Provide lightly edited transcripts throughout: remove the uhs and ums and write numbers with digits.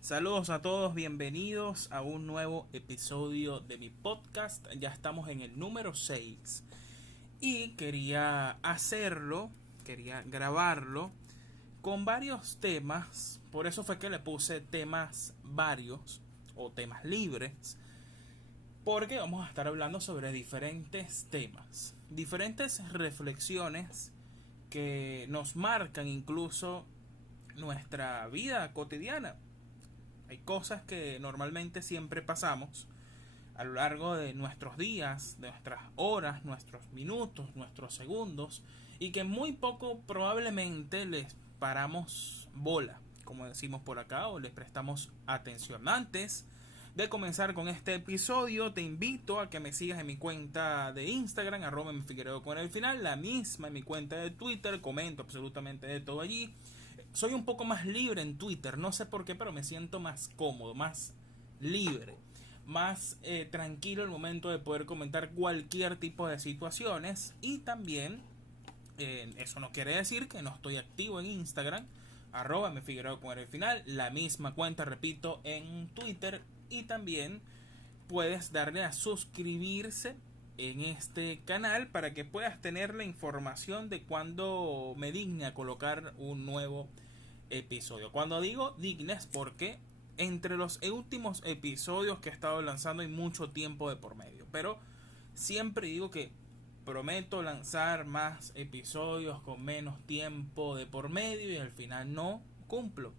Saludos a todos, bienvenidos a un nuevo episodio de mi podcast. Ya estamos en el número 6 y quería grabarlo con varios temas. Por eso fue que le puse temas varios o temas libres, porque vamos a estar hablando sobre diferentes temas, diferentes reflexiones que nos marcan incluso nuestra vida cotidiana. Hay cosas que normalmente siempre pasamos a lo largo de nuestros días, de nuestras horas, nuestros minutos, nuestros segundos, y que muy poco probablemente les paramos bola, como decimos por acá, o les prestamos atención. Antes de comenzar con este episodio, te invito a que me sigas en mi cuenta de Instagram, @mfigueredo con el final, la misma en mi cuenta de Twitter. Comento absolutamente de todo allí. Soy un poco más libre en Twitter, no sé por qué, pero me siento más cómodo, más libre, más tranquilo al momento de poder comentar cualquier tipo de situaciones. Y también eso no quiere decir que no estoy activo en Instagram, @mfigueredo con el final, la misma cuenta, repito, en Twitter. Y también puedes darle a suscribirse en este canal para que puedas tener la información de cuando me digne a colocar un nuevo episodio. Cuando digo dignes, porque entre los últimos episodios que he estado lanzando hay mucho tiempo de por medio, pero siempre digo que prometo lanzar más episodios con menos tiempo de por medio y al final no cumplo,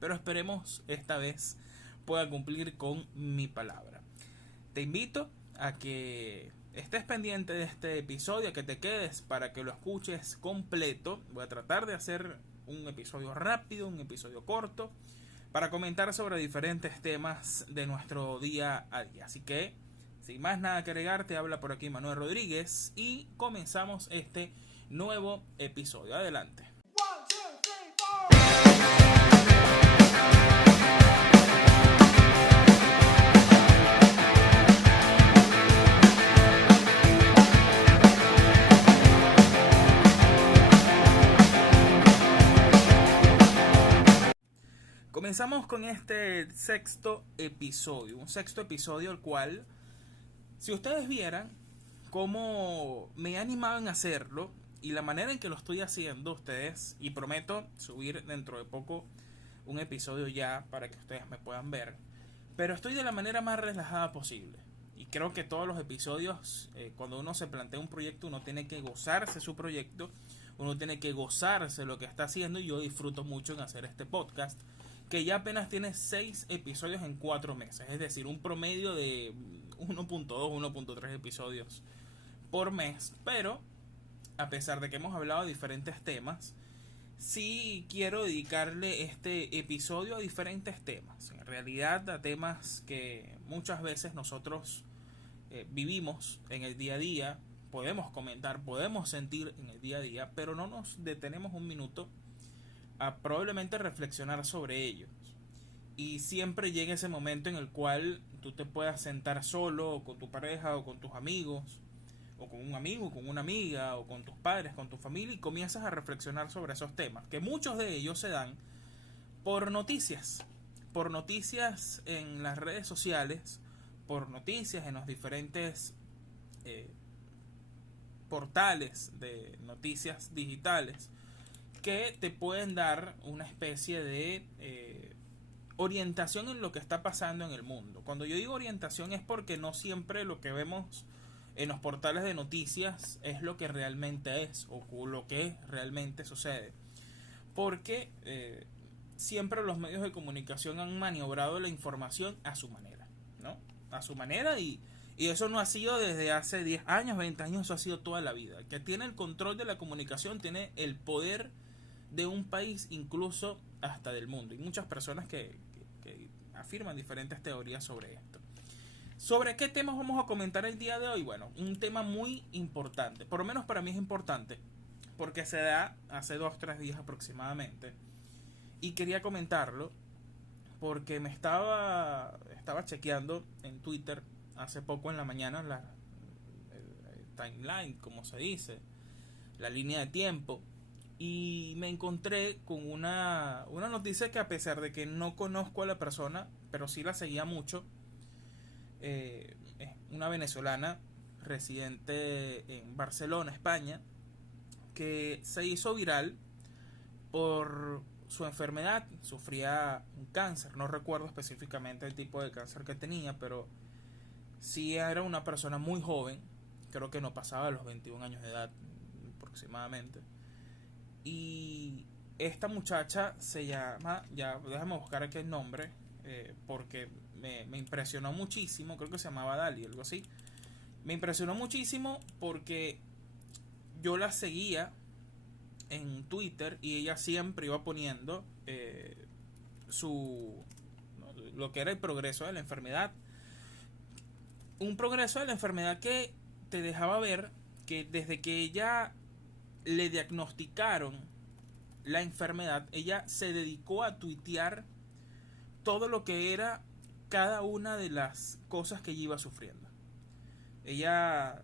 pero esperemos esta vez pueda cumplir con mi palabra. Te invito a que estés pendiente de este episodio, a que te quedes para que lo escuches completo. Voy a tratar de hacer un episodio rápido, un episodio corto, para comentar sobre diferentes temas de nuestro día a día. Así que, sin más nada que agregar, te habla por aquí Manuel Rodríguez y comenzamos este nuevo episodio. Adelante. Comenzamos con este sexto episodio, un sexto episodio el cual, si ustedes vieran cómo me he animado en hacerlo y la manera en que lo estoy haciendo ustedes, y prometo subir dentro de poco un episodio ya para que ustedes me puedan ver, pero estoy de la manera más relajada posible. Y creo que todos los episodios, cuando uno se plantea un proyecto, uno tiene que gozarse su proyecto, uno tiene que gozarse lo que está haciendo, y yo disfruto mucho en hacer este podcast, que ya apenas tiene 6 episodios en 4 meses, es decir, un promedio de 1.2, 1.3 episodios por mes. Pero a pesar de que hemos hablado de diferentes temas, sí quiero dedicarle este episodio a diferentes temas, en realidad a temas que muchas veces nosotros vivimos en el día a día, podemos comentar, podemos sentir en el día a día, pero no nos detenemos un minuto a probablemente reflexionar sobre ellos. Y siempre llega ese momento en el cual tú te puedas sentar solo, o con tu pareja, o con tus amigos, o con un amigo, con una amiga, o con tus padres, con tu familia, y comienzas a reflexionar sobre esos temas, que muchos de ellos se dan por noticias en las redes sociales, por noticias en los diferentes portales de noticias digitales, que te pueden dar una especie de orientación en lo que está pasando en el mundo. Cuando yo digo orientación es porque no siempre lo que vemos en los portales de noticias es lo que realmente es, o lo que realmente sucede, porque siempre los medios de comunicación han maniobrado la información a su manera, ¿no? A su manera, y eso no ha sido desde hace 10 años, 20 años, eso ha sido toda la vida. El que tiene el control de la comunicación tiene el poder de un país, incluso hasta del mundo. Y muchas personas que afirman diferentes teorías sobre esto. ¿Sobre qué temas vamos a comentar el día de hoy? Bueno, un tema muy importante, por lo menos para mí es importante, porque se da hace 2-3 días aproximadamente, y quería comentarlo porque me estaba chequeando en Twitter hace poco en la mañana el timeline, como se dice, la línea de tiempo, y me encontré con una noticia que, a pesar de que no conozco a la persona, pero sí la seguía mucho, es una venezolana residente en Barcelona, España, que se hizo viral por su enfermedad. Sufría un cáncer, no recuerdo específicamente el tipo de cáncer que tenía, pero sí era una persona muy joven, creo que no pasaba de los 21 años de edad aproximadamente. Y esta muchacha se llama, ya déjame buscar aquí el nombre, porque me impresionó muchísimo, creo que se llamaba Dali, algo así. Me impresionó muchísimo porque yo la seguía en Twitter y ella siempre iba poniendo su lo que era el progreso de la enfermedad. Un progreso de la enfermedad que te dejaba ver que desde que ella le diagnosticaron la enfermedad, ella se dedicó a tuitear todo lo que era cada una de las cosas que ella iba sufriendo. Ella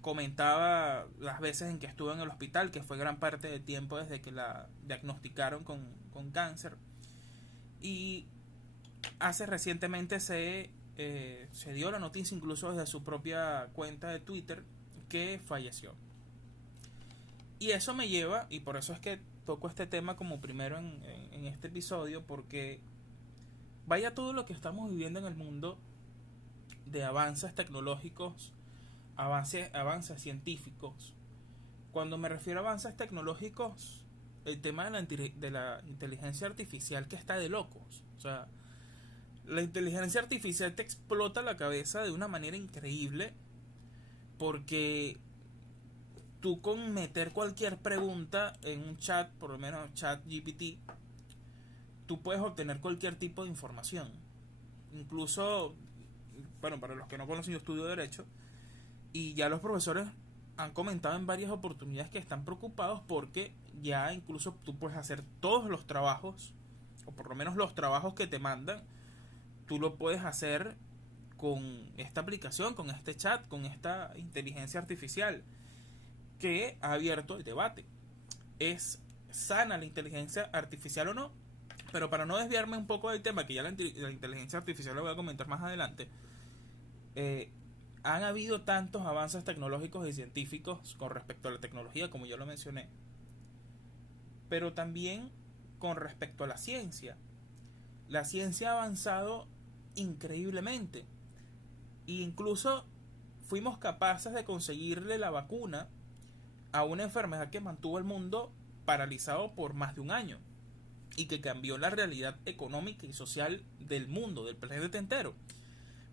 comentaba las veces en que estuvo en el hospital, que fue gran parte del tiempo desde que la diagnosticaron con cáncer. Y hace recientemente se dio la noticia, incluso desde su propia cuenta de Twitter, que falleció. Y eso me lleva, y por eso es que toco este tema como primero en este episodio, porque vaya todo lo que estamos viviendo en el mundo de avances tecnológicos, avances científicos. Cuando me refiero a avances tecnológicos, el tema de la inteligencia artificial, que está de locos. O sea, la inteligencia artificial te explota la cabeza de una manera increíble, porque tú, con meter cualquier pregunta en un chat, por lo menos chat GPT, tú puedes obtener cualquier tipo de información. Incluso, bueno, para los que no conocen, yo estudio Derecho, y ya los profesores han comentado en varias oportunidades que están preocupados porque ya incluso tú puedes hacer todos los trabajos, o por lo menos los trabajos que te mandan, tú lo puedes hacer con esta aplicación, con este chat, con esta inteligencia artificial, que ha abierto el debate. ¿Es sana la inteligencia artificial o no? Pero para no desviarme un poco del tema, que ya la inteligencia artificial lo voy a comentar más adelante, han habido tantos avances tecnológicos y científicos con respecto a la tecnología, como yo lo mencioné, pero también con respecto a la ciencia. La ciencia ha avanzado increíblemente, e incluso fuimos capaces de conseguirle la vacuna a una enfermedad que mantuvo el mundo paralizado por más de un año y que cambió la realidad económica y social del mundo, del planeta entero.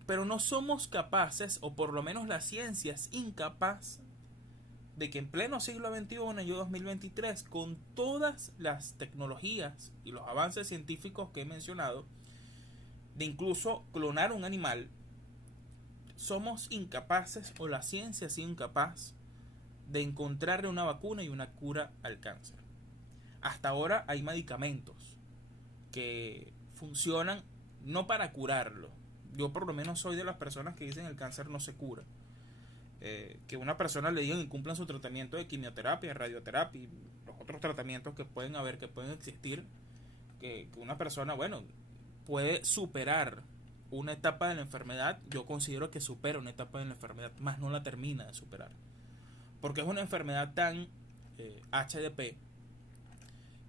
Pero no somos capaces, o por lo menos la ciencia es incapaz, de que en pleno siglo XXI, año 2023, con todas las tecnologías y los avances científicos que he mencionado, de incluso clonar un animal, somos incapaces, o la ciencia ha sido incapaz, de encontrarle una vacuna y una cura al cáncer. Hasta ahora hay medicamentos que funcionan no para curarlo. Yo por lo menos soy de las personas que dicen el cáncer no se cura. Que una persona le digan y cumplan su tratamiento de quimioterapia, radioterapia y los otros tratamientos que pueden haber, que pueden existir, que una persona, bueno, puede superar una etapa de la enfermedad. Yo considero que supera una etapa de la enfermedad, más no la termina de superar, porque es una enfermedad tan HDP,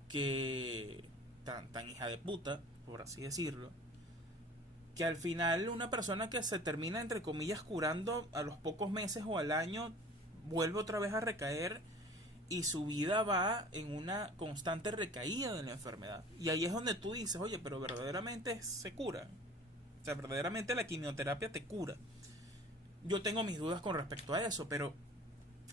que tan hija de puta, por así decirlo, que al final una persona que se termina, entre comillas, curando, a los pocos meses o al año vuelve otra vez a recaer, y su vida va en una constante recaída de la enfermedad. Y ahí es donde tú dices, oye, pero verdaderamente se cura. O sea, verdaderamente la quimioterapia te cura. Yo tengo mis dudas con respecto a eso, pero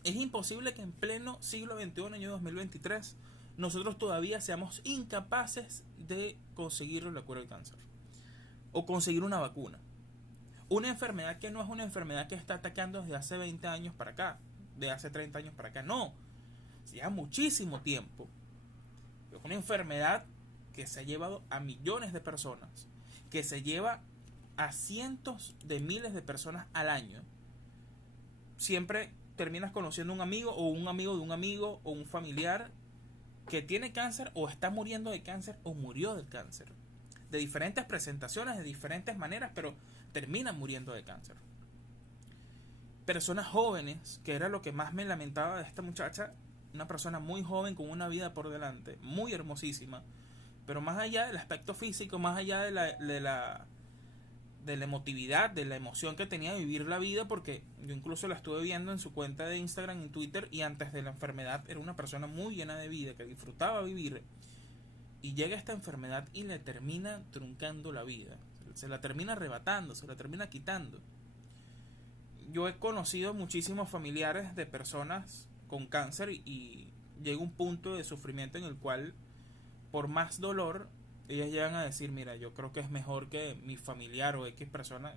es imposible que en pleno siglo XXI, año 2023, nosotros todavía seamos incapaces de conseguir la cura del cáncer o conseguir una vacuna. Una enfermedad que no es una enfermedad que está atacando desde hace 20 años para acá, de hace 30 años para acá, no. Se lleva muchísimo tiempo. Es una enfermedad que se ha llevado a millones de personas, que se lleva a cientos de miles de personas al año. Siempre terminas conociendo un amigo, o un amigo de un amigo, o un familiar que tiene cáncer o está muriendo de cáncer o murió del cáncer. De diferentes presentaciones, de diferentes maneras, pero terminan muriendo de cáncer. Personas jóvenes, que era lo que más me lamentaba de esta muchacha, una persona muy joven con una vida por delante, muy hermosísima, pero más allá del aspecto físico, más allá de la emotividad, de la emoción que tenía de vivir la vida, porque yo incluso la estuve viendo en su cuenta de Instagram y Twitter, y antes de la enfermedad era una persona muy llena de vida, que disfrutaba vivir, y llega esta enfermedad y le termina truncando la vida, se la termina arrebatando, se la termina quitando. Yo he conocido muchísimos familiares de personas con cáncer y llega un punto de sufrimiento en el cual, por más dolor, ellas llegan a decir, mira, yo creo que es mejor que mi familiar o X persona,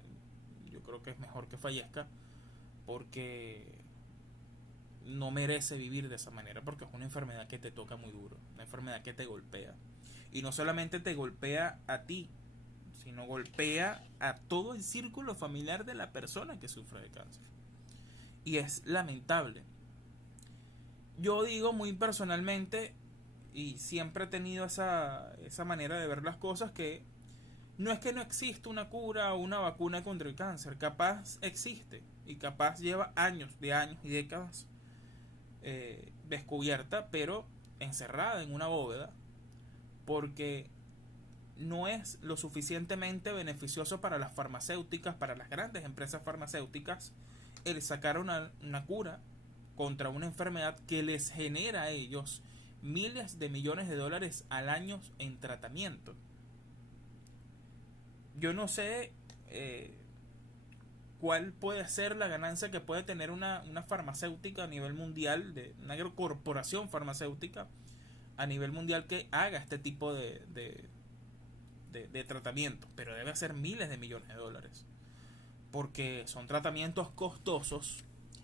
yo creo que es mejor que fallezca, porque no merece vivir de esa manera, porque es una enfermedad que te toca muy duro, una enfermedad que te golpea. Y no solamente te golpea a ti, sino golpea a todo el círculo familiar de la persona que sufre de cáncer. Y es lamentable. Yo digo muy personalmente, y siempre he tenido esa manera de ver las cosas, que no es que no exista una cura o una vacuna contra el cáncer, capaz existe, y capaz lleva años y décadas descubierta, pero encerrada en una bóveda, porque no es lo suficientemente beneficioso para las farmacéuticas, para las grandes empresas farmacéuticas, el sacar una cura contra una enfermedad que les genera a ellos miles de millones de dólares al año en tratamiento. Yo no sé cuál puede ser la ganancia que puede tener una farmacéutica a nivel mundial, de una corporación farmacéutica a nivel mundial que haga este tipo de tratamiento, pero debe ser miles de millones de dólares, porque son tratamientos costosos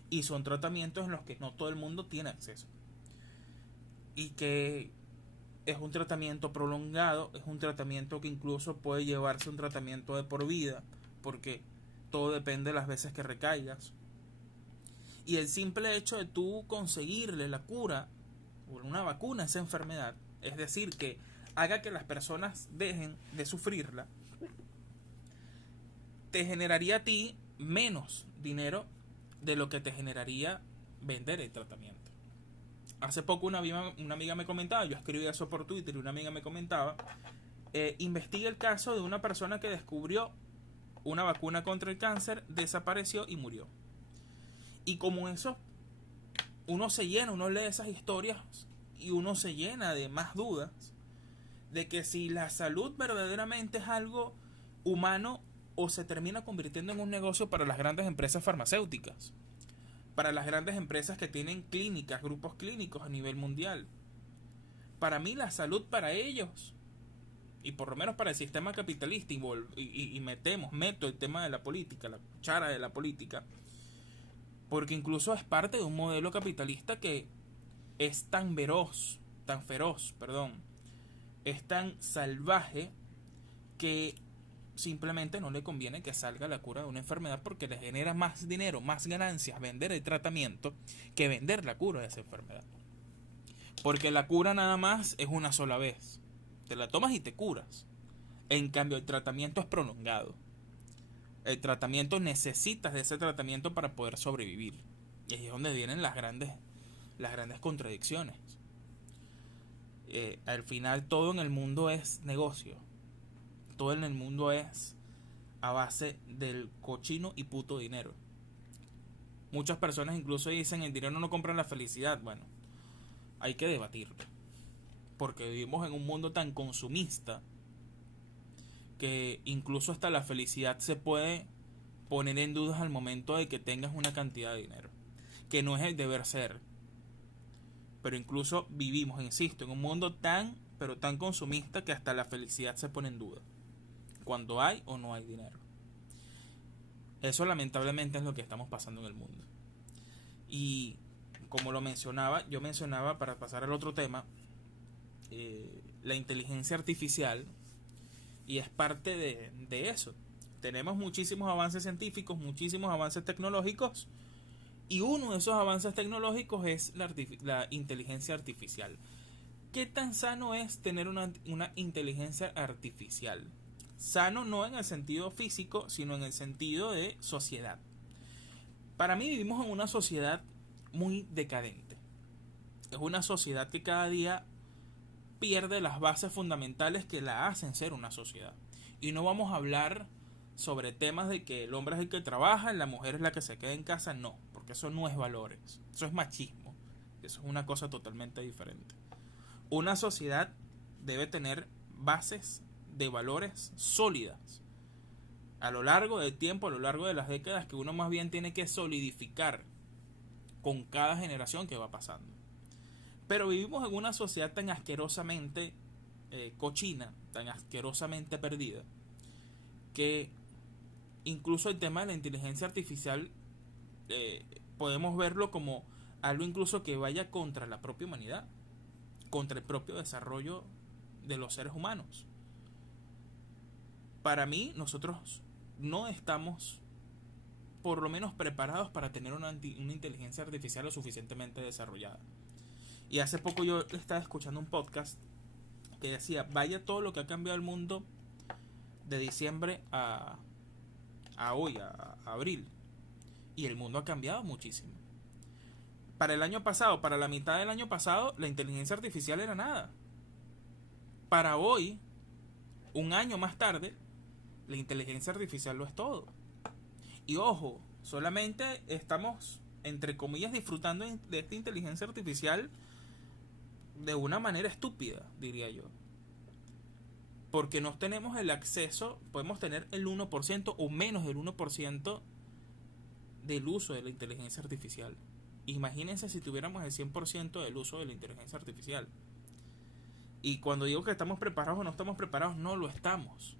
y son tratamientos en los que no todo el mundo tiene acceso, y que es un tratamiento prolongado, es un tratamiento que incluso puede llevarse un tratamiento de por vida, porque todo depende de las veces que recaigas, y el simple hecho de tú conseguirle la cura o una vacuna a esa enfermedad, es decir, que haga que las personas dejen de sufrirla, te generaría a ti menos dinero de lo que te generaría vender el tratamiento. Hace poco una amiga me comentaba, yo escribí eso por Twitter y una amiga me comentaba, investiga el caso de una persona que descubrió una vacuna contra el cáncer, desapareció y murió. Y como eso, uno lee esas historias y uno se llena de más dudas de que si la salud verdaderamente es algo humano o se termina convirtiendo en un negocio para las grandes empresas farmacéuticas, para las grandes empresas que tienen clínicas, grupos clínicos a nivel mundial. Para mí la salud para ellos, y por lo menos para el sistema capitalista, y meto el tema de la política, la cuchara de la política, porque incluso es parte de un modelo capitalista que es tan feroz, es tan salvaje, que simplemente no le conviene que salga la cura de una enfermedad, porque le genera más dinero, más ganancias vender el tratamiento que vender la cura de esa enfermedad. Porque la cura nada más es una sola vez, te la tomas y te curas. En cambio el tratamiento es prolongado. El tratamiento, necesitas de ese tratamiento para poder sobrevivir, y ahí es donde vienen las grandes contradicciones. Al final todo en el mundo es negocio, todo en el mundo es a base del cochino y puto dinero. Muchas personas incluso dicen el dinero no compra la felicidad. Bueno, hay que debatirlo, porque vivimos en un mundo tan consumista que incluso hasta la felicidad se puede poner en dudas al momento de que tengas una cantidad de dinero, que no es el deber ser. Pero incluso vivimos, insisto, en un mundo tan consumista que hasta la felicidad se pone en duda cuando hay o no hay dinero. Eso lamentablemente es lo que estamos pasando en el mundo. Y como yo mencionaba para pasar al otro tema, la inteligencia artificial, y es parte de eso. Tenemos muchísimos avances científicos, muchísimos avances tecnológicos, y uno de esos avances tecnológicos es la inteligencia artificial. ¿Qué tan sano es tener una inteligencia artificial? Sano no en el sentido físico, sino en el sentido de sociedad. Para mí vivimos en una sociedad muy decadente. Es una sociedad que cada día pierde las bases fundamentales que la hacen ser una sociedad. Y no vamos a hablar sobre temas de que el hombre es el que trabaja y la mujer es la que se queda en casa, no, porque eso no es valores, eso es machismo, eso es una cosa totalmente diferente. Una sociedad debe tener bases de valores sólidas a lo largo del tiempo, a lo largo de las décadas, que uno más bien tiene que solidificar con cada generación que va pasando. Pero vivimos en una sociedad tan asquerosamente cochina, tan asquerosamente perdida, que incluso el tema de la inteligencia artificial podemos verlo como algo incluso que vaya contra la propia humanidad, contra el propio desarrollo de los seres humanos. Para mí, nosotros no estamos por lo menos preparados para tener una inteligencia artificial lo suficientemente desarrollada. Y hace poco yo estaba escuchando un podcast que decía, vaya todo lo que ha cambiado el mundo de diciembre a hoy, a abril. Y el mundo ha cambiado muchísimo. Para el año pasado, para la mitad del año pasado, la inteligencia artificial era nada. Para hoy, un año más tarde, la inteligencia artificial lo es todo. Y ojo, solamente estamos, entre comillas, disfrutando de esta inteligencia artificial de una manera estúpida, diría yo. Porque no tenemos el acceso, podemos tener el 1% o menos del 1% del uso de la inteligencia artificial. Imagínense si tuviéramos el 100% del uso de la inteligencia artificial. Y cuando digo que estamos preparados o no estamos preparados, no lo estamos.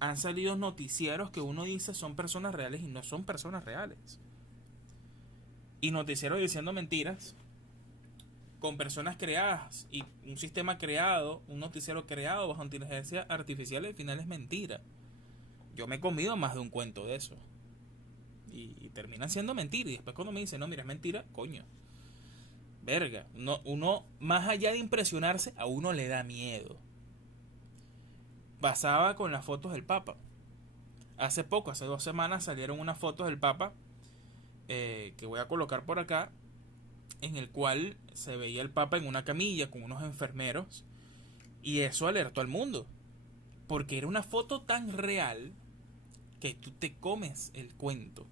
Han salido noticieros que uno dice son personas reales y no son personas reales. Y noticieros diciendo mentiras con personas creadas y un sistema creado, un noticiero creado bajo inteligencia artificial, al final es mentira. Yo me he comido más de un cuento de eso. Y terminan siendo mentira. Y después cuando me dicen, no, mira, es mentira, coño. Verga. Uno, más allá de impresionarse, a uno le da miedo. Pasaba con las fotos del Papa. Hace 2 semanas salieron unas fotos del Papa que voy a colocar por acá, en el cual se veía el Papa en una camilla con unos enfermeros, y eso alertó al mundo, porque era una foto tan real que tú te comes el cuento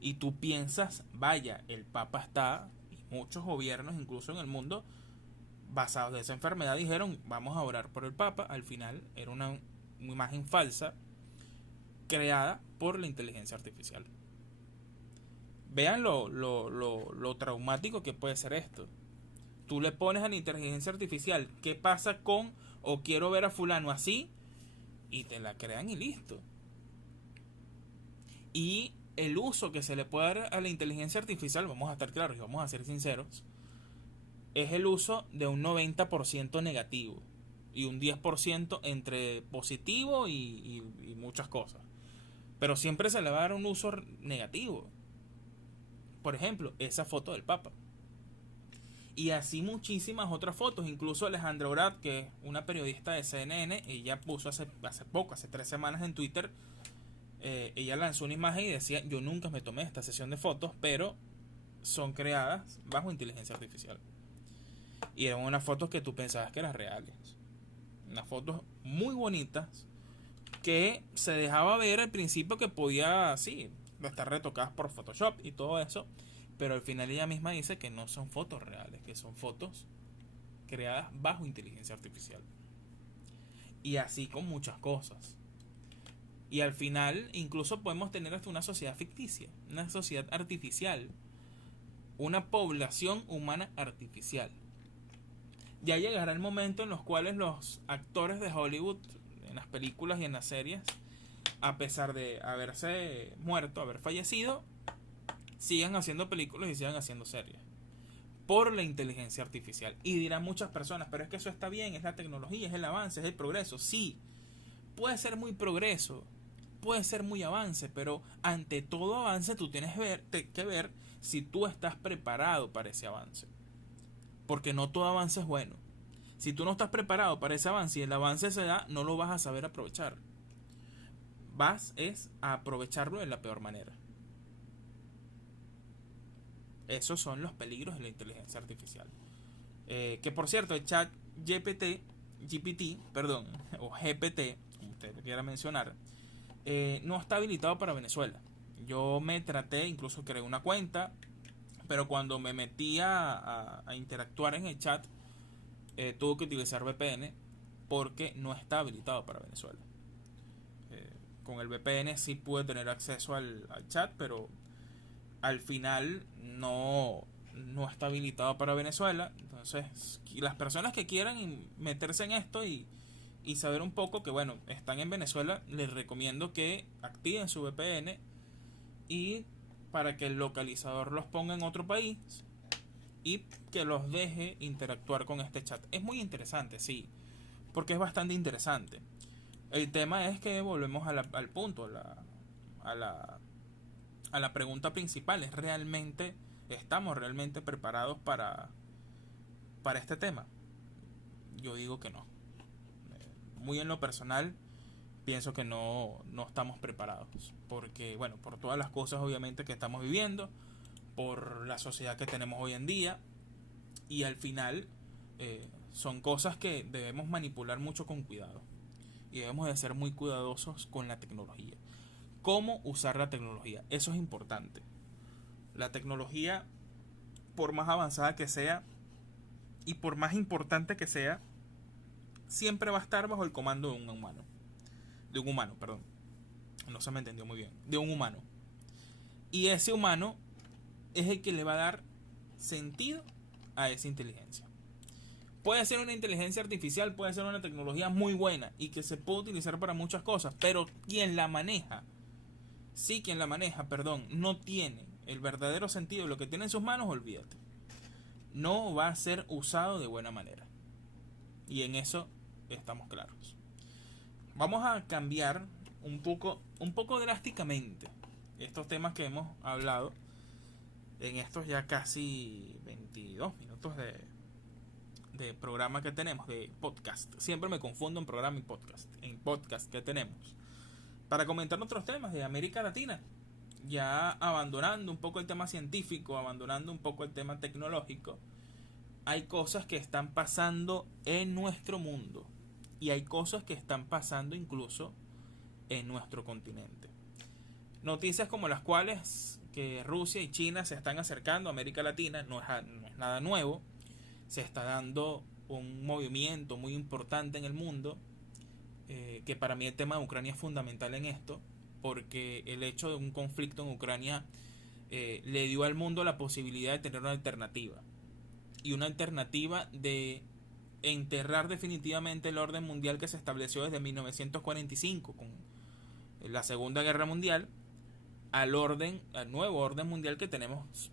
y tú piensas, vaya, el Papa está, y muchos gobiernos incluso en el mundo basados de esa enfermedad dijeron, vamos a orar por el Papa. Al final era una imagen falsa creada por la inteligencia artificial. Vean lo traumático que puede ser esto. Tú le pones a la inteligencia artificial qué pasa con, o quiero ver a fulano así, y te la crean y listo. Y el uso que se le puede dar a la inteligencia artificial, vamos a estar claros y vamos a ser sinceros, es el uso de un 90% negativo y un 10% entre positivo y muchas cosas. Pero siempre se le va a dar un uso negativo. Por ejemplo, esa foto del Papa. Y así muchísimas otras fotos. Incluso Alejandra Orat, que es una periodista de CNN, ella puso hace 3 semanas en Twitter, ella lanzó una imagen y decía, yo nunca me tomé esta sesión de fotos, pero son creadas bajo inteligencia artificial. Y eran unas fotos que tú pensabas que eran reales. Unas fotos muy bonitas que se dejaba ver al principio que podía, sí, estar retocadas por Photoshop y todo eso, pero al final ella misma dice que no son fotos reales, que son fotos creadas bajo inteligencia artificial. Y así con muchas cosas. Y al final incluso podemos tener hasta una sociedad ficticia, una sociedad artificial, una población humana artificial. Ya llegará el momento en los cuales los actores de Hollywood, en las películas y en las series, a pesar de haberse muerto, haber fallecido, sigan haciendo películas y sigan haciendo series por la inteligencia artificial. Y dirán muchas personas, pero es que eso está bien, es la tecnología, es el avance, es el progreso. Sí, puede ser muy progreso, puede ser muy avance, pero ante todo avance tú tienes que ver si tú estás preparado para ese avance. porque no todo avance es bueno. Si tú no estás preparado para ese avance y el avance se da, no lo vas a saber aprovechar. Vas es a aprovecharlo de la peor manera. Esos son los peligros de la inteligencia artificial. Que por cierto, el chat GPT, perdón, o GPT, como usted quiera mencionar, no está habilitado para Venezuela. Yo me traté, incluso creé una cuenta, pero cuando me metí a interactuar en el chat, tuve que utilizar VPN porque no está habilitado para Venezuela. Con el VPN sí pude tener acceso al chat, pero al final no está habilitado para Venezuela. Entonces, las personas que quieran meterse en esto y saber un poco que, bueno, están en Venezuela, les recomiendo que activen su VPN y para que el localizador los ponga en otro país y que los deje interactuar con este chat. Es muy interesante, sí, porque es bastante interesante. El tema es que volvemos al punto, a la pregunta principal. ¿Es realmente, estamos realmente preparados para este tema? Yo digo que no. Muy en lo personal, pienso que no estamos preparados. Porque, bueno, por todas las cosas obviamente que estamos viviendo, por la sociedad que tenemos hoy en día, y al final son cosas que debemos manipular mucho con cuidado. Y debemos de ser muy cuidadosos con la tecnología. ¿Cómo usar la tecnología? Eso es importante. La tecnología, por más avanzada que sea y por más importante que sea, siempre va a estar bajo el comando de un humano. De un humano, perdón. No se me entendió muy bien. De un humano. Y ese humano es el que le va a dar sentido a esa inteligencia. Puede ser una inteligencia artificial, puede ser una tecnología muy buena y que se puede utilizar para muchas cosas, pero quien la maneja, no tiene el verdadero sentido de lo que tiene en sus manos, olvídate. No va a ser usado de buena manera. Y en eso estamos claros. Vamos a cambiar un poco drásticamente estos temas que hemos hablado en estos ya casi 22 minutos de programa que tenemos, de podcast. Siempre me confundo en programa y podcast. En podcast que tenemos. Para comentar otros temas de América Latina. Ya abandonando un poco el tema científico, abandonando un poco el tema tecnológico. Hay cosas que están pasando en nuestro mundo. Y hay cosas que están pasando incluso en nuestro continente. Noticias como las cuales que Rusia y China se están acercando a América Latina no es nada nuevo. Se está dando un movimiento muy importante en el mundo, que para mí el tema de Ucrania es fundamental en esto, porque el hecho de un conflicto en Ucrania le dio al mundo la posibilidad de tener una alternativa, y una alternativa de enterrar definitivamente el orden mundial que se estableció desde 1945 con la Segunda Guerra Mundial, al nuevo orden mundial que tenemos.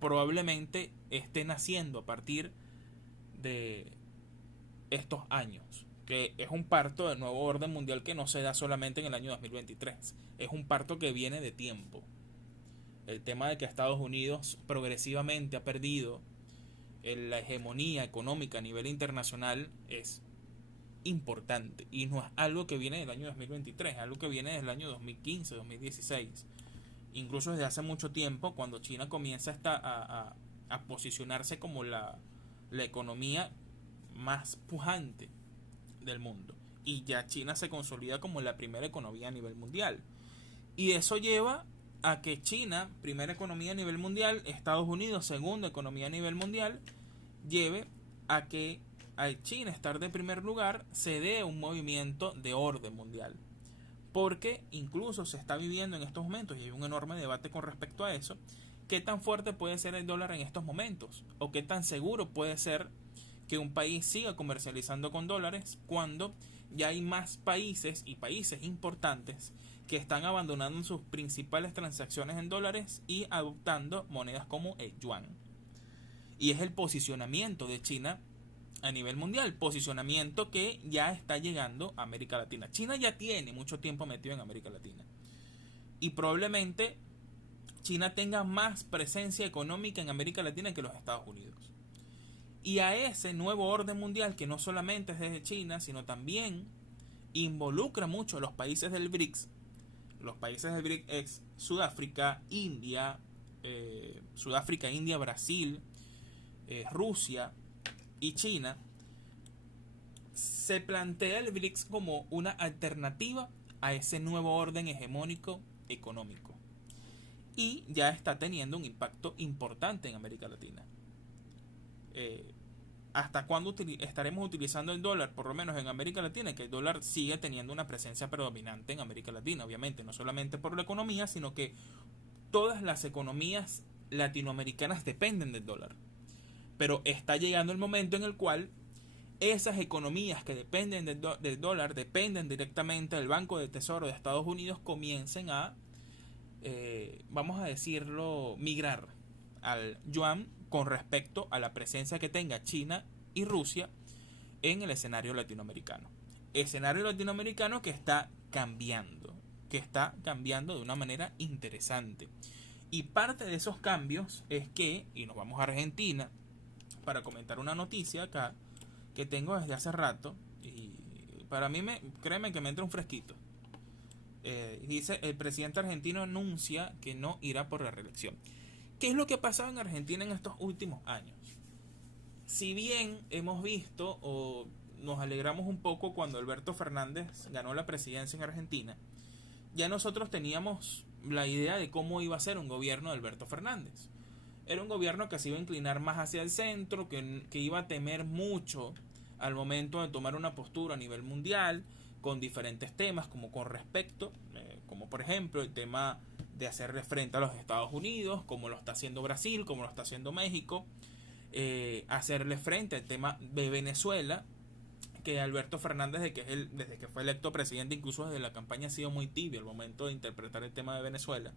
Probablemente esté naciendo a partir de estos años, que es un parto del nuevo orden mundial que no se da solamente en el año 2023, es un parto que viene de tiempo. El tema de que Estados Unidos progresivamente ha perdido la hegemonía económica a nivel internacional es importante, y no es algo que viene del año 2023, es algo que viene del año 2015, 2016, incluso desde hace mucho tiempo, cuando China comienza a posicionarse como la economía más pujante del mundo, y ya China se consolida como la primera economía a nivel mundial, y eso lleva a que China, primera economía a nivel mundial, Estados Unidos, segunda economía a nivel mundial, lleve a que al China estar de primer lugar se dé un movimiento de orden mundial, porque incluso se está viviendo en estos momentos, y hay un enorme debate con respecto a eso, qué tan fuerte puede ser el dólar en estos momentos, o qué tan seguro puede ser que un país siga comercializando con dólares cuando ya hay más países, y países importantes, que están abandonando sus principales transacciones en dólares y adoptando monedas como el yuan. Y es el posicionamiento de China a nivel mundial, posicionamiento que ya está llegando a América Latina. China ya tiene mucho tiempo metido en América Latina, y probablemente China tenga más presencia económica en América Latina que los Estados Unidos. Y a ese nuevo orden mundial, que no solamente es desde China, sino también involucra mucho a los países del BRICS. Los países del BRICS es Sudáfrica, India, Brasil, Rusia y China. Se plantea el BRICS como una alternativa a ese nuevo orden hegemónico económico. Y ya está teniendo un impacto importante en América Latina. ¿Hasta cuándo estaremos utilizando el dólar? Por lo menos en América Latina, que el dólar sigue teniendo una presencia predominante en América Latina, obviamente, no solamente por la economía, sino que todas las economías latinoamericanas dependen del dólar. Pero está llegando el momento en el cual esas economías que dependen del dólar, dependen directamente del Banco de Tesoro de Estados Unidos, comiencen a, vamos a decirlo, migrar al yuan con respecto a la presencia que tenga China y Rusia en el escenario latinoamericano. Escenario latinoamericano que está cambiando de una manera interesante. Y parte de esos cambios es que, y nos vamos a Argentina para comentar una noticia acá que tengo desde hace rato, y para mí, créeme que me entra un fresquito. Dice, el presidente argentino anuncia que no irá por la reelección. ¿Qué es lo que ha pasado en Argentina en estos últimos años? Si bien hemos visto o nos alegramos un poco cuando Alberto Fernández ganó la presidencia en Argentina, ya nosotros teníamos la idea de cómo iba a ser un gobierno de Alberto Fernández. Era un gobierno que se iba a inclinar más hacia el centro, que iba a temer mucho al momento de tomar una postura a nivel mundial, con diferentes temas, como con respecto, como por ejemplo el tema de hacerle frente a los Estados Unidos, como lo está haciendo Brasil, como lo está haciendo México, hacerle frente al tema de Venezuela, que Alberto Fernández, desde que fue electo presidente, incluso desde la campaña, ha sido muy tibio al momento de interpretar el tema de Venezuela.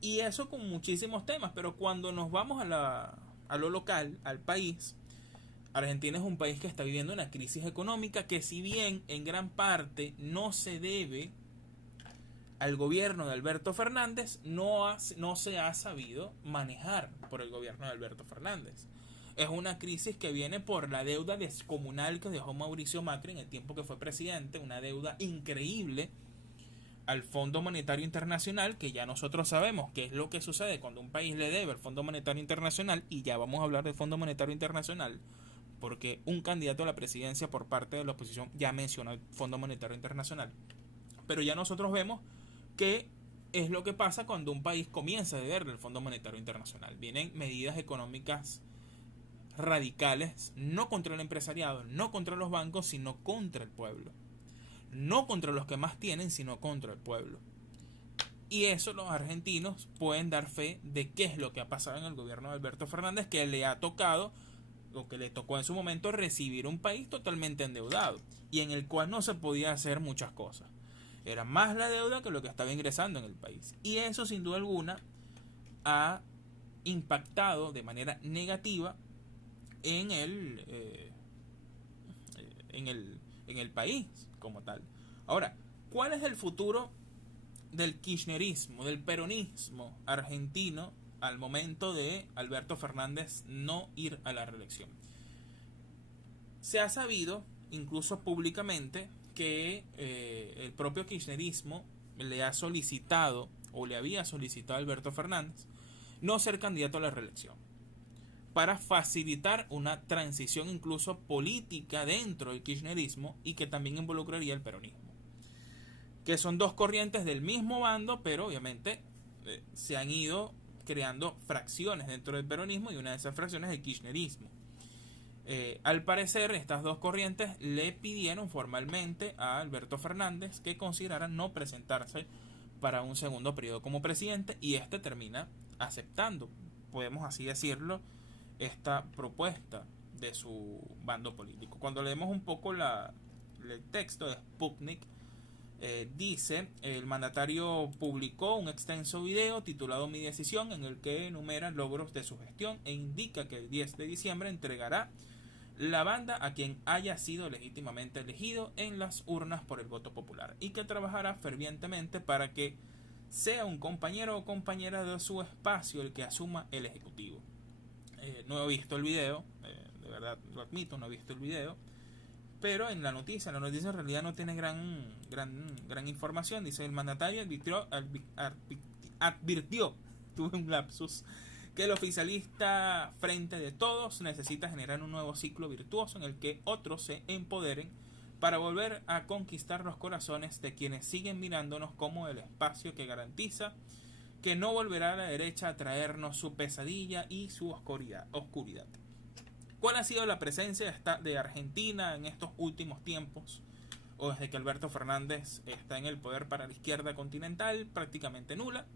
Y eso con muchísimos temas, pero cuando nos vamos a lo local, al país, Argentina es un país que está viviendo una crisis económica que, si bien en gran parte no se debe al gobierno de Alberto Fernández, no se ha sabido manejar por el gobierno de Alberto Fernández. Es una crisis que viene por la deuda descomunal que dejó Mauricio Macri en el tiempo que fue presidente, una deuda increíble al Fondo Monetario Internacional, que ya nosotros sabemos qué es lo que sucede cuando un país le debe al Fondo Monetario Internacional, y ya vamos a hablar del Fondo Monetario Internacional, porque un candidato a la presidencia por parte de la oposición ya mencionó el Fondo Monetario Internacional. Pero ya nosotros vemos qué es lo que pasa cuando un país comienza a deberle al Fondo Monetario Internacional. Vienen medidas económicas radicales, no contra el empresariado, no contra los bancos, sino contra el pueblo. No contra los que más tienen, sino contra el pueblo. Y eso los argentinos pueden dar fe de qué es lo que ha pasado en el gobierno de Alberto Fernández, que le ha tocado, lo que le tocó en su momento, recibir un país totalmente endeudado y en el cual no se podía hacer muchas cosas. Era más la deuda que lo que estaba ingresando en el país. Y eso, sin duda alguna, ha impactado de manera negativa en el país como tal. Ahora, ¿cuál es el futuro del kirchnerismo, del peronismo argentino al momento de Alberto Fernández no ir a la reelección? Se ha sabido, incluso públicamente, que el propio kirchnerismo le ha solicitado, o le había solicitado a Alberto Fernández, no ser candidato a la reelección, para facilitar una transición incluso política dentro del kirchnerismo y que también involucraría el peronismo, que son dos corrientes del mismo bando, pero obviamente se han ido creando fracciones dentro del peronismo, y una de esas fracciones es el kirchnerismo. Al parecer, estas dos corrientes le pidieron formalmente a Alberto Fernández que considerara no presentarse para un segundo periodo como presidente, y este termina aceptando, podemos así decirlo, esta propuesta de su bando político. Cuando leemos un poco el texto de Sputnik, dice: el mandatario publicó un extenso video titulado Mi Decisión, en el que enumera logros de su gestión e indica que el 10 de diciembre entregará la banda a quien haya sido legítimamente elegido en las urnas por el voto popular, y que trabajará fervientemente para que sea un compañero o compañera de su espacio el que asuma el ejecutivo. No he visto el video, de verdad lo admito, no he visto el video. Pero en la noticia en realidad no tiene gran información. Dice: el mandatario advirtió, tuve un lapsus, que el oficialista Frente de Todos necesita generar un nuevo ciclo virtuoso en el que otros se empoderen para volver a conquistar los corazones de quienes siguen mirándonos como el espacio que garantiza que no volverá a la derecha a traernos su pesadilla y su oscuridad. ¿Cuál ha sido la presencia de Argentina en estos últimos tiempos? O desde que Alberto Fernández está en el poder para la izquierda continental, prácticamente nula.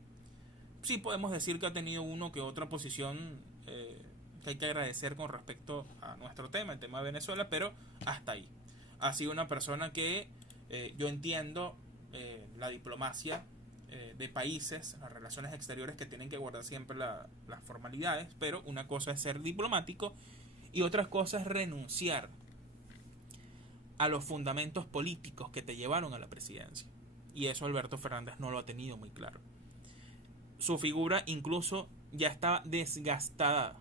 Sí podemos decir que ha tenido uno que otra posición que hay que agradecer con respecto a nuestro tema, el tema de Venezuela, pero hasta ahí. Ha sido una persona que yo entiendo la diplomacia de países, las relaciones exteriores, que tienen que guardar siempre las formalidades, pero una cosa es ser diplomático y otra cosa es renunciar a los fundamentos políticos que te llevaron a la presidencia. Y eso Alberto Fernández no lo ha tenido muy claro. Su figura incluso ya estaba desgastada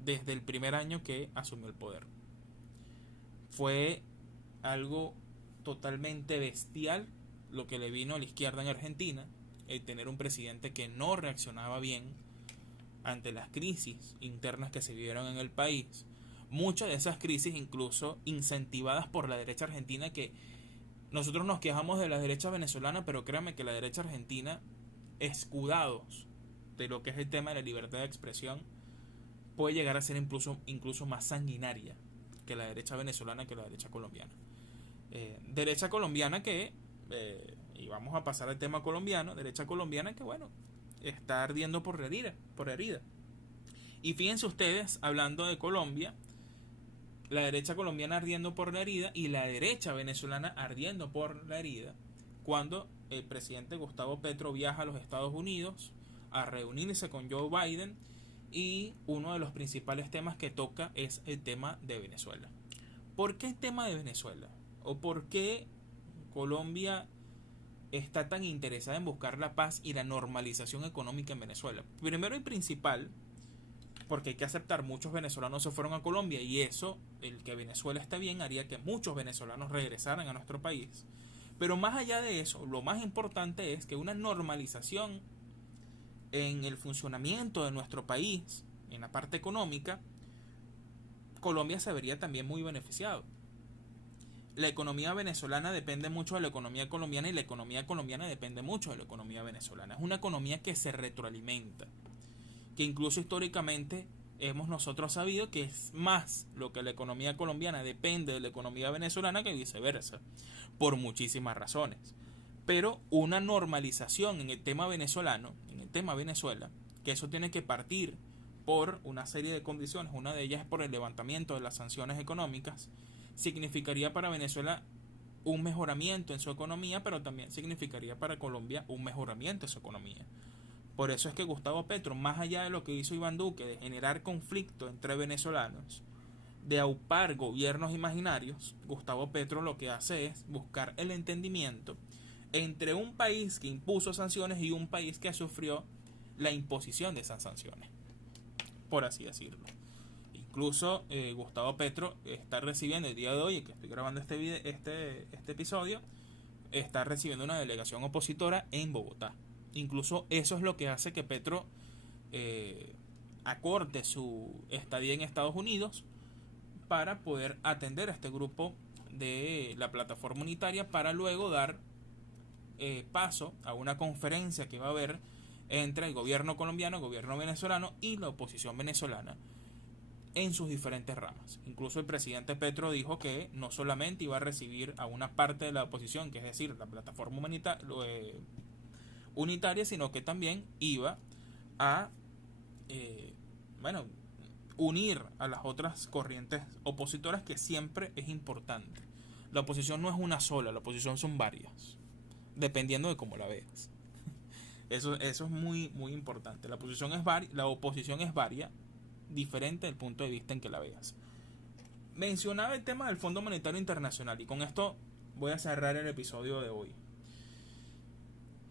desde el primer año que asumió el poder. Fue algo totalmente bestial lo que le vino a la izquierda en Argentina, el tener un presidente que no reaccionaba bien ante las crisis internas que se vivieron en el país. Muchas de esas crisis incluso incentivadas por la derecha argentina, que nosotros nos quejamos de la derecha venezolana, pero créanme que la derecha argentina, escudados de lo que es el tema de la libertad de expresión, puede llegar a ser incluso más sanguinaria que la derecha venezolana, que la derecha colombiana. Derecha colombiana que, y vamos a pasar al tema colombiano, derecha colombiana que, bueno, está ardiendo por herida. Y fíjense ustedes, hablando de Colombia, la derecha colombiana ardiendo por la herida y la derecha venezolana ardiendo por la herida, cuando el presidente Gustavo Petro viaja a los Estados Unidos a reunirse con Joe Biden, y uno de los principales temas que toca es el tema de Venezuela. ¿Por qué el tema de Venezuela? ¿O por qué Colombia está tan interesada en buscar la paz y la normalización económica en Venezuela? Primero y principal, porque hay que aceptar, muchos venezolanos se fueron a Colombia, y eso, el que Venezuela esté bien, haría que muchos venezolanos regresaran a nuestro país. Pero más allá de eso, lo más importante es que una normalización en el funcionamiento de nuestro país, en la parte económica, Colombia se vería también muy beneficiado. La economía venezolana depende mucho de la economía colombiana, y la economía colombiana depende mucho de la economía venezolana. Es una economía que se retroalimenta, que incluso históricamente hemos nosotros sabido que es más lo que la economía colombiana depende de la economía venezolana que viceversa, por muchísimas razones. Pero una normalización en el tema venezolano, en el tema Venezuela, que eso tiene que partir por una serie de condiciones, una de ellas es por el levantamiento de las sanciones económicas, significaría para Venezuela un mejoramiento en su economía, pero también significaría para Colombia un mejoramiento en su economía. Por eso es que Gustavo Petro, más allá de lo que hizo Iván Duque, de generar conflicto entre venezolanos, de aupar gobiernos imaginarios, Gustavo Petro lo que hace es buscar el entendimiento entre un país que impuso sanciones y un país que sufrió la imposición de esas sanciones, por así decirlo. Incluso Gustavo Petro está recibiendo el día de hoy, que estoy grabando este episodio, está recibiendo una delegación opositora en Bogotá. Incluso eso es lo que hace que Petro acorte su estadía en Estados Unidos para poder atender a este grupo de la plataforma unitaria, para luego dar paso a una conferencia que va a haber entre el gobierno colombiano, el gobierno venezolano y la oposición venezolana en sus diferentes ramas. Incluso el presidente Petro dijo que no solamente iba a recibir a una parte de la oposición, que es decir, la plataforma unitaria, sino que también iba a unir a las otras corrientes opositoras, que siempre es importante. La oposición no es una sola, la oposición son varias, dependiendo de cómo la veas. Eso es muy, muy importante. La oposición es varia, diferente del punto de vista en que la veas. Mencionaba el tema del Fondo Monetario Internacional, y con esto voy a cerrar el episodio de hoy.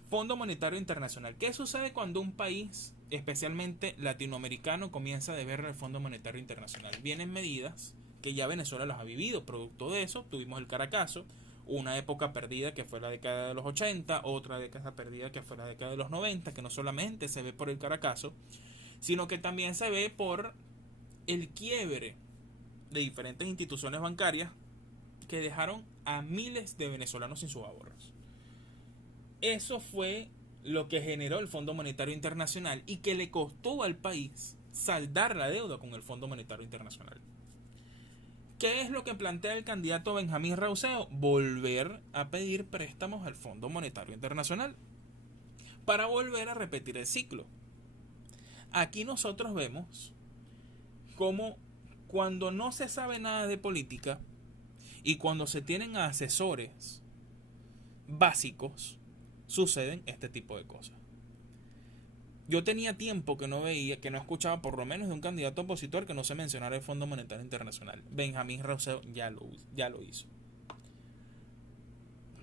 Fondo Monetario Internacional. ¿Qué sucede cuando un país, especialmente latinoamericano, comienza a deber el Fondo Monetario Internacional? Vienen medidas que ya Venezuela las ha vivido. Producto de eso, tuvimos el Caracazo, una época perdida que fue la década de los 80, otra década perdida que fue la década de los 90, que no solamente se ve por el Caracazo, sino que también se ve por el quiebre de diferentes instituciones bancarias que dejaron a miles de venezolanos sin sus ahorros. Eso fue lo que generó el Fondo Monetario Internacional y que le costó al país saldar la deuda con el Fondo Monetario Internacional. ¿Qué es lo que plantea el candidato Benjamín Rauseo? Volver a pedir préstamos al Fondo Monetario Internacional para volver a repetir el ciclo. Aquí nosotros vemos cómo cuando no se sabe nada de política y cuando se tienen asesores básicos, suceden este tipo de cosas. Yo tenía tiempo que no veía, que no escuchaba por lo menos de un candidato opositor que no se mencionara el Fondo Monetario Internacional. Benjamín Rauseo ya lo hizo.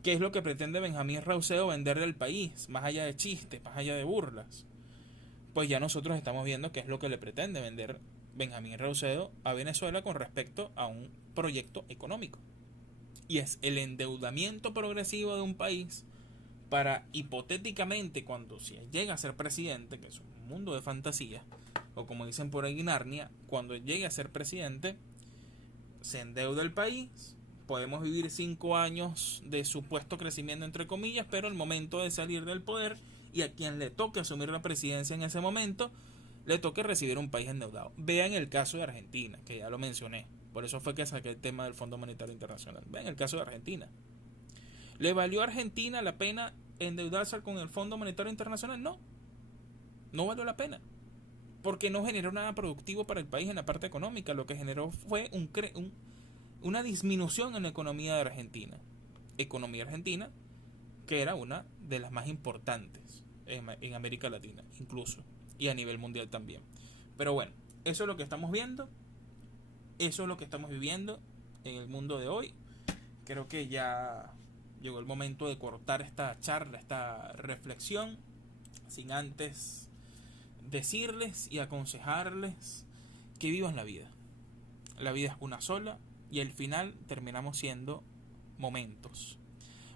¿Qué es lo que pretende Benjamín Rauseo venderle al país? Más allá de chistes, más allá de burlas. Pues ya nosotros estamos viendo qué es lo que le pretende vender Benjamín Rauseo a Venezuela con respecto a un proyecto económico. Y es el endeudamiento progresivo de un país para hipotéticamente, cuando si llega a ser presidente, que es un mundo de fantasía, o como dicen por ahí Narnia, cuando llegue a ser presidente, se endeuda el país, podemos vivir 5 años de supuesto crecimiento entre comillas, pero el momento de salir del poder y a quien le toque asumir la presidencia en ese momento, le toque recibir un país endeudado. Vean el caso de Argentina, que ya lo mencioné, por eso fue que saqué el tema del Fondo Monetario Internacional. Vean el caso de Argentina. ¿Le valió a Argentina la pena endeudarse con el Fondo Monetario Internacional? No, no valió la pena, porque no generó nada productivo para el país en la parte económica. Lo que generó fue una disminución en la economía de Argentina. Economía argentina, que era una de las más importantes en América Latina, incluso, y a nivel mundial también. Pero bueno, eso es lo que estamos viendo, eso es lo que estamos viviendo en el mundo de hoy. Creo que ya llegó el momento de cortar esta charla, esta reflexión, sin antes decirles y aconsejarles que vivan la vida. La vida es una sola y al final terminamos siendo momentos.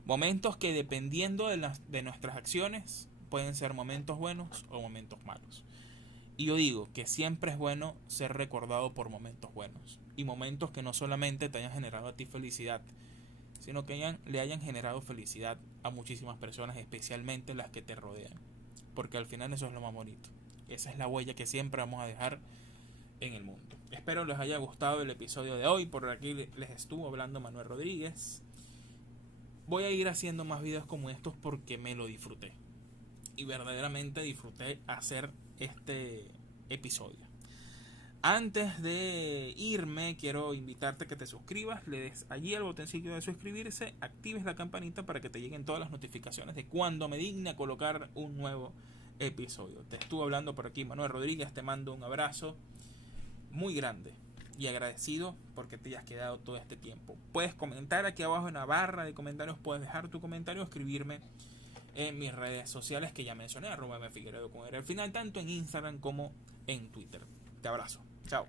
Momentos que dependiendo de nuestras acciones pueden ser momentos buenos o momentos malos. Y yo digo que siempre es bueno ser recordado por momentos buenos. Y momentos que no solamente te hayan generado a ti felicidad, sino que le hayan generado felicidad a muchísimas personas, especialmente las que te rodean. Porque al final eso es lo más bonito. Esa es la huella que siempre vamos a dejar en el mundo. Espero les haya gustado el episodio de hoy. Por aquí les estuvo hablando Manuel Rodríguez. Voy a ir haciendo más videos como estos porque me lo disfruté. Y verdaderamente disfruté hacer este episodio. Antes de irme, quiero invitarte a que te suscribas, le des allí al botoncillo de suscribirse, actives la campanita para que te lleguen todas las notificaciones de cuando me digne a colocar un nuevo episodio. Te estuvo hablando por aquí Manuel Rodríguez, te mando un abrazo muy grande y agradecido porque te hayas quedado todo este tiempo. Puedes comentar aquí abajo en la barra de comentarios, puedes dejar tu comentario o escribirme en mis redes sociales que ya mencioné, @mfigueredo con R al final, tanto en Instagram como en Twitter. Te abrazo. Chao.